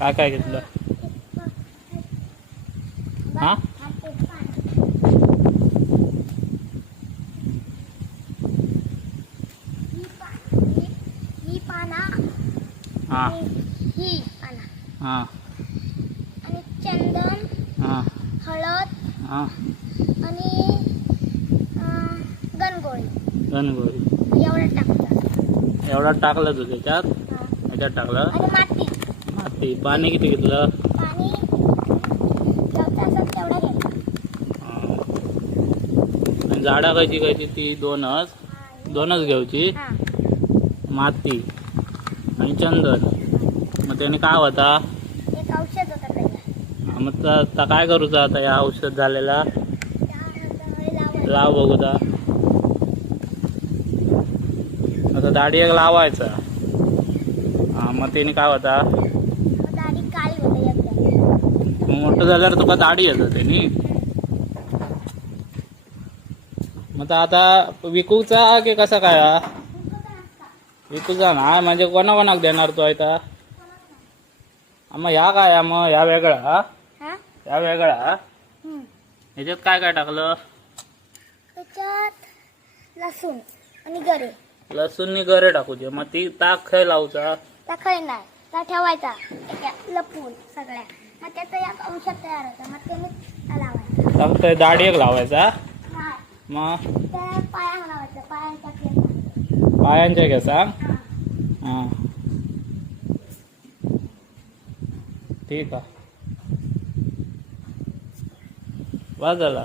काय काय घेतलं? हा ही पाना हा ही पाना हा आणि चंदन, हा हळद हा आणि गणगोळी गणगोळी एवढं टाकतात. एवढा टाकलं तू त्याच्यात? हा. ह्याच्यात टाकलं आणि माती माती. पाणी किती घेतलं? पाणी जेवढं असेल तेवढं घ्यायचं. आणि झाडा खायची खायची ती दोनच घ्यायची. हा माती आणि चंदन. मग त्याने काय होता? एक औषध होतं पहिला. मग आता काय करूचं आता या औषध झालेला? लाव बघूदा. आता दाढी एक लावायचा. हा मग त्याने काय होता? दाढी काळी होते एकदम. मग मोठं झाल्यावर तुका दाढी येतं त्याने. मग आता विकूचा की कसा काय? विकूचा ना म्हणजे कोणाकोणाक देणार तू आता? मग ह्या काय? मग ह्या वेगळा हा ह्या वेगळा. ह्याच्यात काय काय टाकलं? त्याच्यात लसूण आणि गरे. लसूणनी गरे टाकूचे. मग ती ताक खाय लावचा? टाकाय नाही त्या ठेवायचा एका लपून सगळ्या. मग त्याचं एक औषध तयार होतं. मग ते मी लावायचं. फक्त दाढी एक लावायचा. नाही मग त्या पायावर लावायचं. पायांच्या केसात. पायांच्या घ्या सांग. हा. हा ठीक आहे. वाज झाला.